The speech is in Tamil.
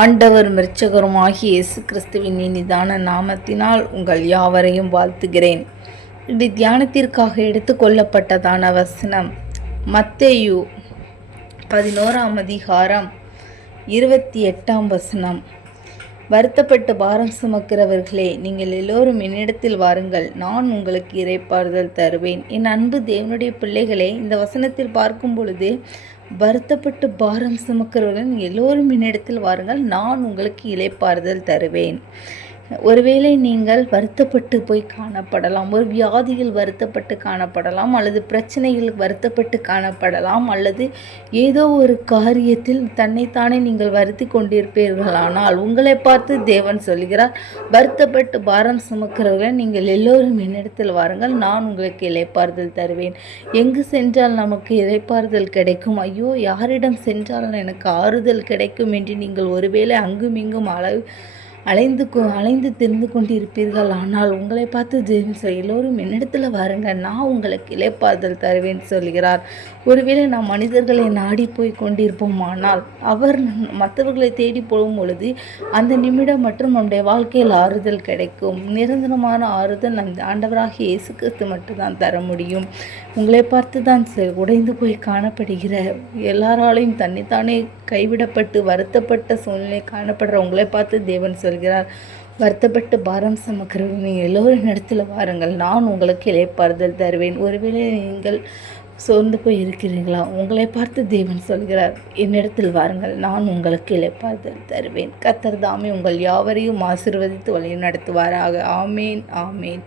ஆண்டவர் மிர்ச்சகருமாகிய இயேசு கிறிஸ்துவின் இனிதான நாமத்தினால் உங்கள் யாவரையும் வாழ்த்துகிறேன். இது தியானத்திற்காக எடுத்துக்கொள்ளப்பட்டதான வசனம் மத்தேயு 11ஆம் அதிகாரம் 28ஆம் வசனம். வருத்தப்பட்டு பாரம் சுமக்கிறவர்களே, நீங்கள் எல்லோரும் என்னிடத்தில் வாருங்கள், நான் உங்களுக்கு இறைப்பாறுதல் தருவேன். என் அன்பு தேவனுடைய பிள்ளைகளே, இந்த வசனத்தில் பார்க்கும் பொழுது வருத்தப்பட்டு பாரம் சுமக்கிறவர்கள் எல்லோரும் என்னிடத்தில் வாருங்கள், நான் உங்களுக்கு இளைப்பாறுதல் தருவேன். ஒருவேளை நீங்கள் வருத்தப்பட்டு போய் காணப்படலாம், ஒரு வியாதியில் வருத்தப்பட்டு காணப்படலாம், அல்லது பிரச்சனையில் வருத்தப்பட்டு காணப்படலாம், அல்லது ஏதோ ஒரு காரியத்தில் தன்னைத்தானே நீங்கள் வருத்தி கொண்டிருப்பீர்களானால் உங்களை பார்த்து தேவன் சொல்கிறார், வருத்தப்பட்டு பாரம் சுமக்கிறவர்கள் நீங்கள் எல்லோரும் என்னிடத்தில் வாருங்கள், நான் உங்களுக்கு இளைப்பாறுதல் தருவேன். எங்கு சென்றால் நமக்கு இளைப்பாறுதல் கிடைக்கும், ஐயோ யாரிடம் சென்றால் எனக்கு ஆறுதல் கிடைக்கும் என்று நீங்கள் ஒருவேளை அங்கும் இங்கும் அலைந்து திரிந்து கொண்டிருப்பீர்கள். ஆனால் உங்களை பார்த்து தேவன் எல்லோரும் என்னிடத்தில் வாருங்கள், நான் உங்களுக்கு இளைப்பாறுதல் தருவேன் சொல்கிறார். ஒருவேளை நாம் மனிதர்களை நாடி போய் கொண்டிருப்போம், ஆனால் அவர் மற்றவர்களை தேடி போகும் பொழுது அந்த நிமிடம் மற்றும் நம்முடைய வாழ்க்கையில் ஆறுதல் கிடைக்கும். நிரந்தரமான ஆறுதல் அந்த ஆண்டவராகிய இயேசு கிறிஸ்து மட்டும்தான் தர முடியும். உங்களை பார்த்து தான் உடைந்து போய் காணப்படுகிற, எல்லாராலையும் தன்னைத்தானே கைவிடப்பட்டு வருத்தப்பட்ட சூழ்நிலை காணப்படுற உங்களை பார்த்து தேவன் சொல்கிறார், வருத்தப்பட்டு பாரம் சுமக்கிறவங்க எல்லோரும் இடத்துல வாருங்கள், நான் உங்களுக்கு இளைப்பாறுதல் தருவேன். ஒருவேளை நீங்கள் சோர்ந்து போய் இருக்கிறீர்களா, உங்களை பார்த்து தேவன் சொல்கிறார், என்னிடத்தில் வாருங்கள், நான் உங்களுக்கு இளைப்பாறுதல் தருவேன். கர்த்தர் தாமே உங்கள் யாவரையும் ஆசீர்வதித்து வழி நடத்துவாராக. ஆமேன், ஆமேன்.